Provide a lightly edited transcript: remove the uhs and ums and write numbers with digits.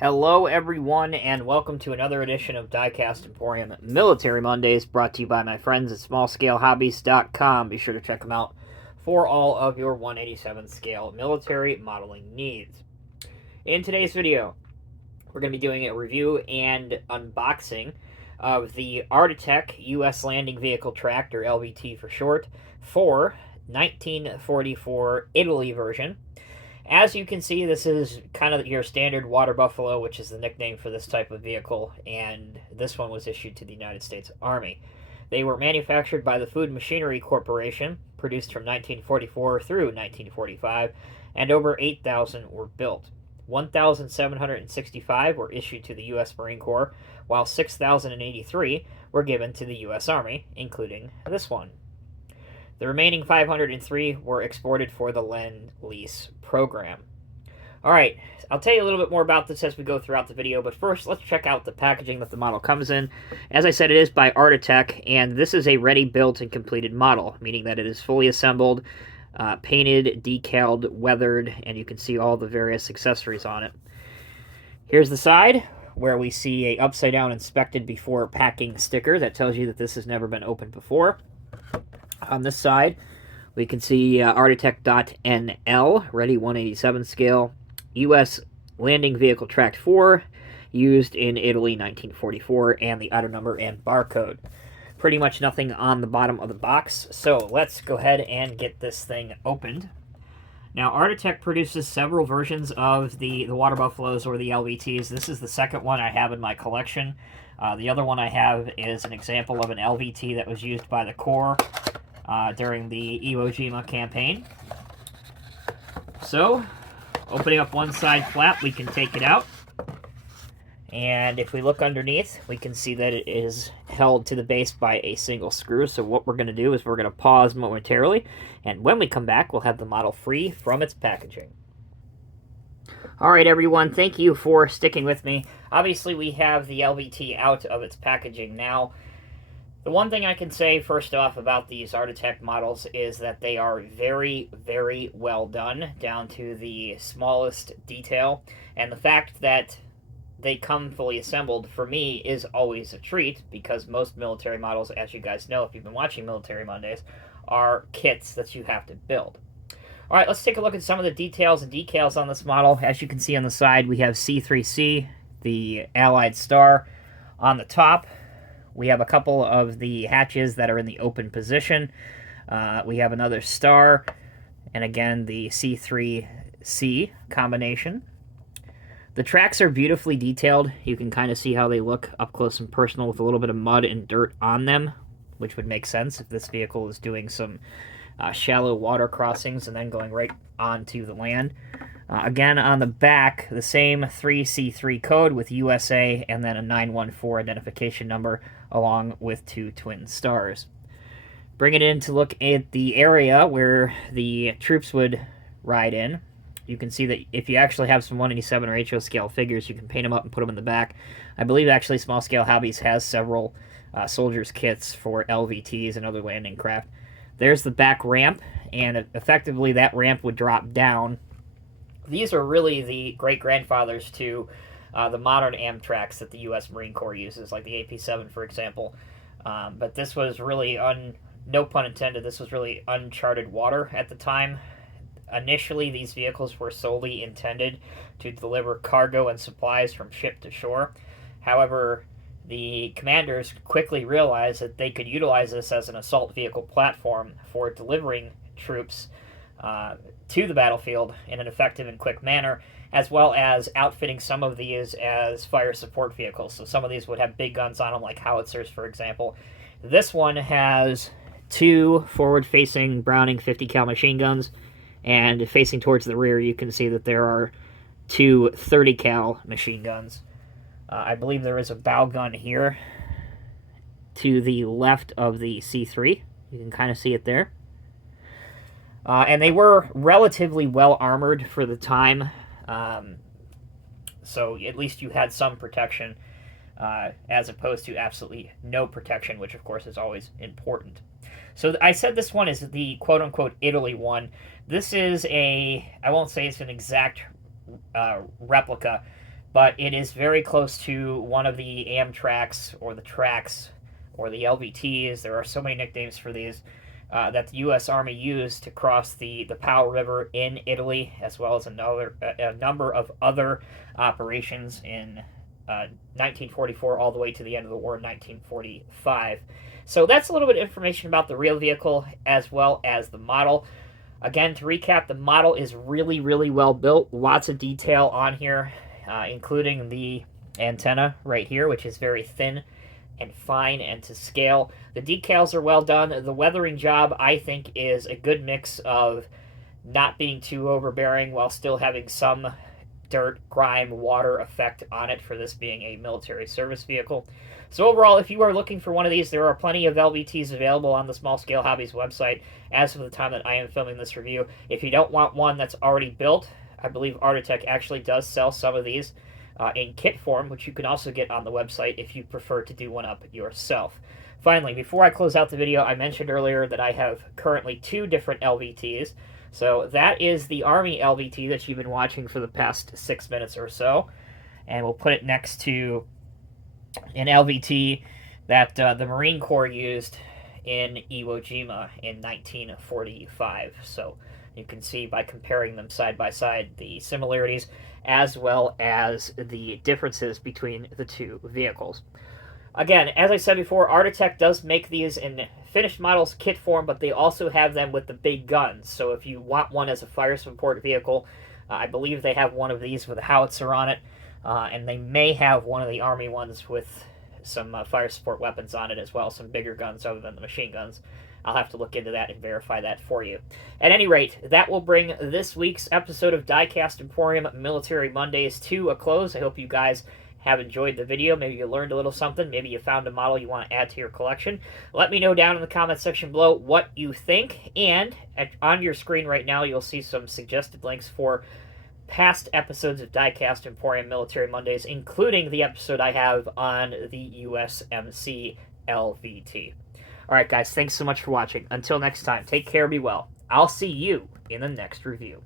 Hello, everyone, and welcome to another edition of Diecast Emporium Military Mondays, brought to you by my friends at SmallScaleHobbies.com. Be sure to check them out for all of your 187 scale military modeling needs. In today's video, we're going to be doing a review and unboxing of the Artitec U.S. Landing Vehicle Tract, or LVT for short, for 1944 Italy version. As you can see, this is kind of your standard water buffalo, which is the nickname for this type of vehicle, and this one was issued to the United States Army. They were manufactured by the Food Machinery Corporation, produced from 1944 through 1945, and over 8,000 were built. 1,765 were issued to the U.S. Marine Corps, while 6,083 were given to the U.S. Army, including this one. The remaining 503 were exported for the Lend-Lease program. Alright, I'll tell you a little bit more about this as we go throughout the video, but first let's check out the packaging that the model comes in. As I said, it is by Artitec, and this is a ready-built and completed model, meaning that it is fully assembled, painted, decaled, weathered, and you can see all the various accessories on it. Here's the side, where we see a upside-down inspected before packing sticker that tells you that this has never been opened before. On this side, we can see Artitec.NL, ready 187 scale, U.S. Landing Vehicle Tract 4, used in Italy 1944, and the item number and barcode. Pretty much nothing on the bottom of the box, so let's go ahead and get this thing opened. Now, Artitec produces several versions of the water buffaloes, or the LVTs. This is the second one I have in my collection. The other one I have is an example of an LVT that was used by the Corps during the Iwo Jima campaign. So, opening up one side flap, we can take it out. And if we look underneath, we can see that it is held to the base by a single screw. So what we're going to do is we're going to pause momentarily, and when we come back, we'll have the model free from its packaging. Alright everyone, thank you for sticking with me. Obviously we have the LVT out of its packaging now. The one thing I can say first off about these Artitec models is that they are very, very well done, down to the smallest detail. And the fact that they come fully assembled, for me, is always a treat, because most military models, as you guys know if you've been watching Military Mondays, are kits that you have to build. Alright, let's take a look at some of the details and decals on this model. As you can see on the side, we have C3C, the Allied star. On the top, we have a couple of the hatches that are in the open position. We have another star, and again, the C3C combination. The tracks are beautifully detailed. You can kind of see how they look up close and personal with a little bit of mud and dirt on them, which would make sense if this vehicle is doing some shallow water crossings and then going right onto the land. Again, on the back, the same 3C3 code with USA and then a 914 identification number along with two twin stars. Bring it in to look at the area where the troops would ride in. You can see that if you actually have some 187 or HO scale figures, you can paint them up and put them in the back. I believe actually Small Scale Hobbies has several soldiers kits for LVTs and other landing craft. There's the back ramp, and effectively that ramp would drop down. These are really the great-grandfathers to the modern Amtraks that the U.S. Marine Corps uses, like the AP-7, for example. But this was really, no pun intended, this was really uncharted water at the time. Initially, these vehicles were solely intended to deliver cargo and supplies from ship to shore. However, the commanders quickly realized that they could utilize this as an assault vehicle platform for delivering troops to the battlefield in an effective and quick manner, as well as outfitting some of these as fire support vehicles. So some of these would have big guns on them, like howitzers, for example. This one has two forward-facing Browning 50 cal machine guns, and facing towards the rear, you can see that there are two 30 cal machine guns. I believe there is a bow gun here to the left of the C3. You can kind of see it there. And they were relatively well armored for the time, so at least you had some protection, as opposed to absolutely no protection, which of course is always important. So I said this one is the quote-unquote Italy one. This is I won't say it's an exact replica, but it is very close to one of the Amtraks or the Tracks or the LVTs. There are so many nicknames for these that the U.S. Army used to cross the Pau River in Italy, as well as a number of other operations in 1944 all the way to the end of the war in 1945. So that's a little bit of information about the real vehicle as well as the model. Again, to recap, the model is really, really well built. Lots of detail on here, including the antenna right here, which is very thin and fine and to scale. The decals are well done. The weathering job, I think, is a good mix of not being too overbearing while still having some dirt, grime, water effect on it for this being a military service vehicle. So overall, if you are looking for one of these, there are plenty of LVTs available on the Small Scale Hobbies website as of the time that I am filming this review. If you don't want one that's already built, I believe Artitec actually does sell some of these in kit form, which you can also get on the website if you prefer to do one up yourself. Finally, before I close out the video, I mentioned earlier that I have currently 2 different LVTs. So that is the Army LVT that you've been watching for the past 6 minutes or so. And we'll put it next to an LVT that the Marine Corps used in Iwo Jima in 1945. So you can see by comparing them side by side the similarities as well as the differences between the 2 vehicles. Again, as I said before, Artitec does make these in finished models kit form, but they also have them with the big guns. So if you want one as a fire support vehicle, I believe they have one of these with a howitzer on it, and they may have one of the Army ones with some fire support weapons on it as well, some bigger guns other than the machine guns. I'll have to look into that and verify that for you. At any rate, that will bring this week's episode of Diecast Emporium Military Mondays to a close. I hope you guys have enjoyed the video. Maybe you learned a little something. Maybe you found a model you want to add to your collection. Let me know down in the comment section below what you think. And on your screen right now, you'll see some suggested links for past episodes of Diecast Emporium Military Mondays, including the episode I have on the USMC LVT. Alright guys, thanks so much for watching. Until next time, take care, be well. I'll see you in the next review.